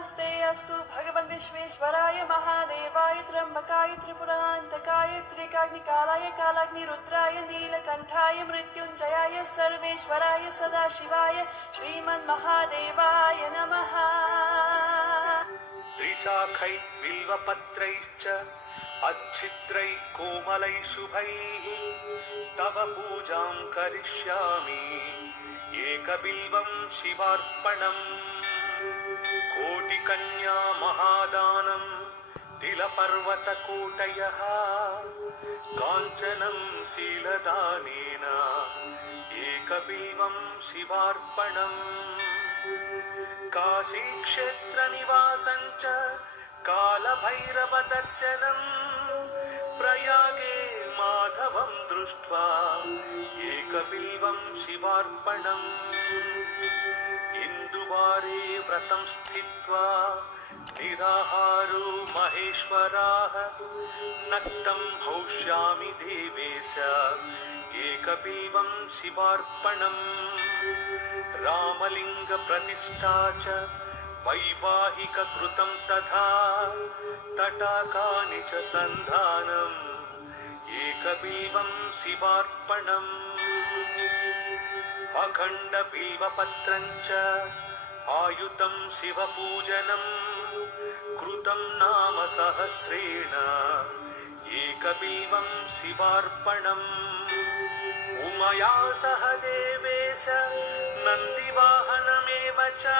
नमस्ते अस्तु। भगवन् विश्वेश्वराय महादेवाय त्र्यम्बकाय त्रिपुरान्तकाय त्रिकाग्निकालाय कालाग्निरुद्राय नीलकण्ठाय मृत्युञ्जयाय सर्वेश्वराय सदाशिवाय श्रीमन्महादेवाय नमः। त्रिशाखैः बिल्वपत्रैश्च अच्छिद्रैः कोमलैः शुभैः तव पूजां करिष्यामि। एकबिल्वं शिवार्पणम् कोटिकन्या महादानं तिलपर्वतकोटयः काञ्चनं शीलदानेन एकबिल्वं शिवार्पणम् काशीक्षेत्रनिवासं च कालभैरवदर्शनम् दृष्ट्वा एकबिल्वं शिवार्पणम् इन्दुवारे व्रतं स्थित्वा निराहारो महेश्वराः नक्तं हौष्यामि देवेश एकबिल्वं शिवार्पणम् रामलिङ्गप्रतिष्ठा च वैवाहिककृतं तथा तटाकानि च सन्धानम् एकबिल्वं शिवार्पणम् अखण्डबिल्वपत्रं च आयुतं शिवपूजनम् कृतं नाम सहस्रेण एकबिल्वं शिवार्पणम् उमया सह देवेश नन्दिवाहनमेव च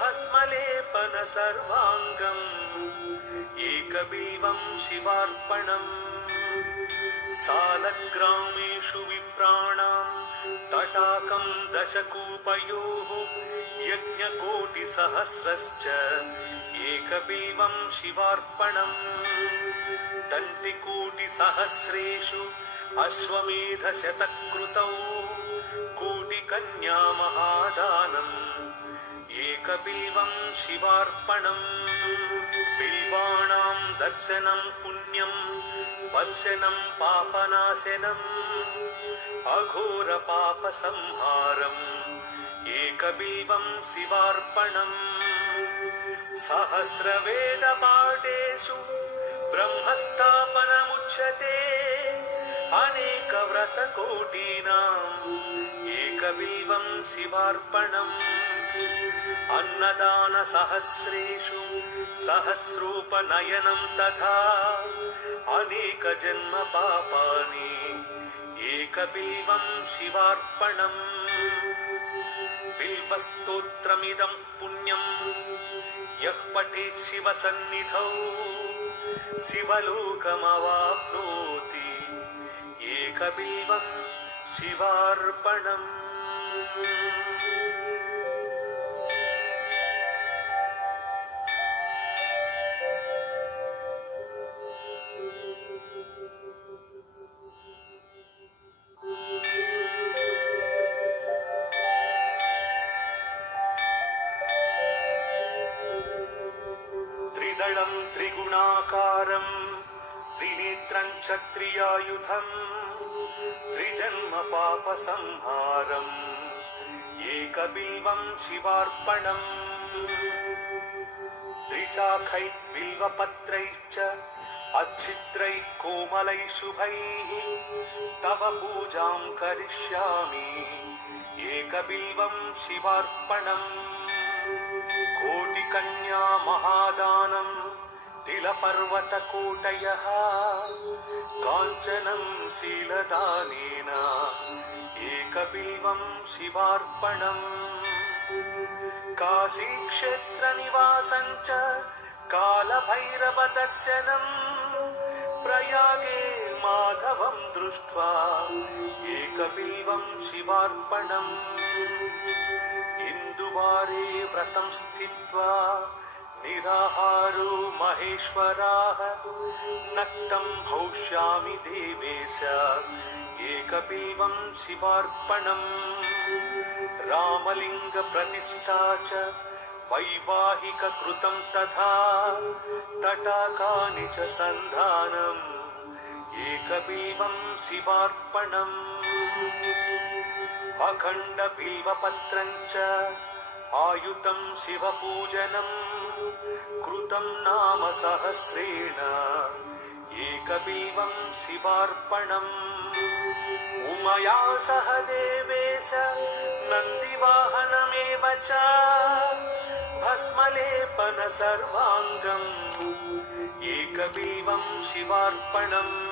भस्मलेपन सर्वाङ्गम् एकबिल्वं शिवार्पणम् सालग्रामेषु विप्राणां तटाकं दशकूपयोः यज्ञकोटिसहस्रश्च एकबिल्वं शिवार्पणम् दन्तिकोटिसहस्रेषु अश्वमेधशतकृतौ कोटिकन्या महादानम् एकबिल्वं शिवार्पणम् बिल्वाणां दर्शनं पुण्यं स्पर्शनं पापनाशनम् अघोरपापसंहारम् एकबिल्वं शिवार्पणम् सहस्रवेदपाठेषु ब्रह्मस्थापनमुच्यते अनेकव्रतकोटीनाम् एकबिल्वं शिवार्पणम् अन्नदानसहस्रेषु सहस्रोपनयनं तथा अनेकजन्मपापानि एकबिल्वं शिवार्पणम् बिल्वस्तोत्रमिदं पुण्यं यः पठेत् शिवसन्निधौ शिवलोकमवाप्नोति एकबिल्वं शिवार्पणम् त्रिनेत्रं क्षत्रियायुधम् त्रिजन्मपापसंहारम् एकबिल्वं शिवार्पणम् त्रिशाखैः बिल्वपत्रैश्च अच्छिद्रैः कोमलैः शुभैः तव पूजां करिष्यामि। एकबिल्वं शिवार्पणम् कोटिकन्या महादानं तिलपर्वतकोटयः काञ्चनं शीलदानेन एकबिल्वं शिवार्पणम् काशीक्षेत्रनिवासं च कालभैरवदर्शनम् प्रयागे माधवं दृष्ट्वा एकबिल्वं शिवार्पणम् इन्दुवारे व्रतं स्थित्वा निराहारो महेश्वराः नक्तं हौष्यामि देवेश एकबिल्वं शिवार्पणम् रामलिङ्गप्रतिष्ठा च वैवाहिककृतं तथा तटाकानि च सन्धानम् एकबिल्वं शिवार्पणम् अखण्डबिल्वपत्रं च आयुतं शिवपूजनम् कृतं नाम सहस्रेण। एकबिल्वं शिवार्पणम्। उमया सह देवेश नन्दिवाहनमेव च। भस्मलेपन सर्वाङ्गम्। एकबिल्वं शिवार्पणम्।